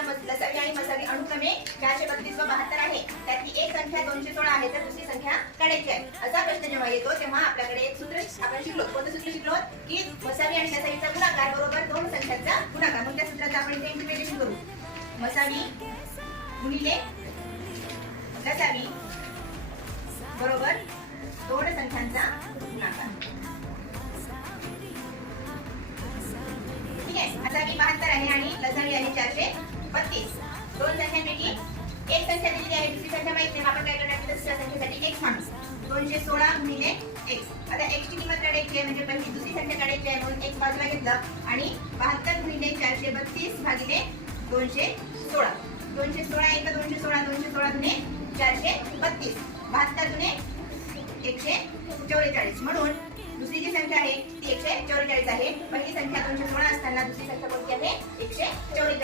लसावी आणि मसावी अनुक्रमे 432 व 72 आहे. त्यातली एक संख्या 216 आहे तर दुसरी संख्या काढायची आहे. असा प्रश्न जेव्हा येतो तेव्हा आपल्याकडे एक सूत्र आपण शिकलो. कोणतं सूत्र शिकलो की मसावी आणि लसावीचा गुणाकार बरोबर दोन संख्यांचा गुणाकार. मग त्या सूत्राचं आपण इथे इंटिग्रेशन करू. मसावी गुणिले लसावी बरोबर दोन संख्यांचा गुणाकार. ठीक आहे. मसावी 72 आहे आणि लसावी आहे 432. दोन संख्यांपैकी एक संख्या दिलेली आहे, दुसरी संख्या माहित नाही. आपण काय करणार दुसऱ्या संख्येसाठी x मानू. 216 गुणिले x. आता x ची किंमत काढायची आहे म्हणजे पहिली दुसरी संख्या काढायची आहे म्हणून x बाजूला घेतला आणि 72 गुणिले 432 भागिले 216. 216 1 216 216 गुणिले 432. 72 गुणिले 144 म्हणून दुसरी जी संख्या आहे ती 144 आहे. पहिली संख्या 216 असताना दुसरी संख्या कोणती आहे 144.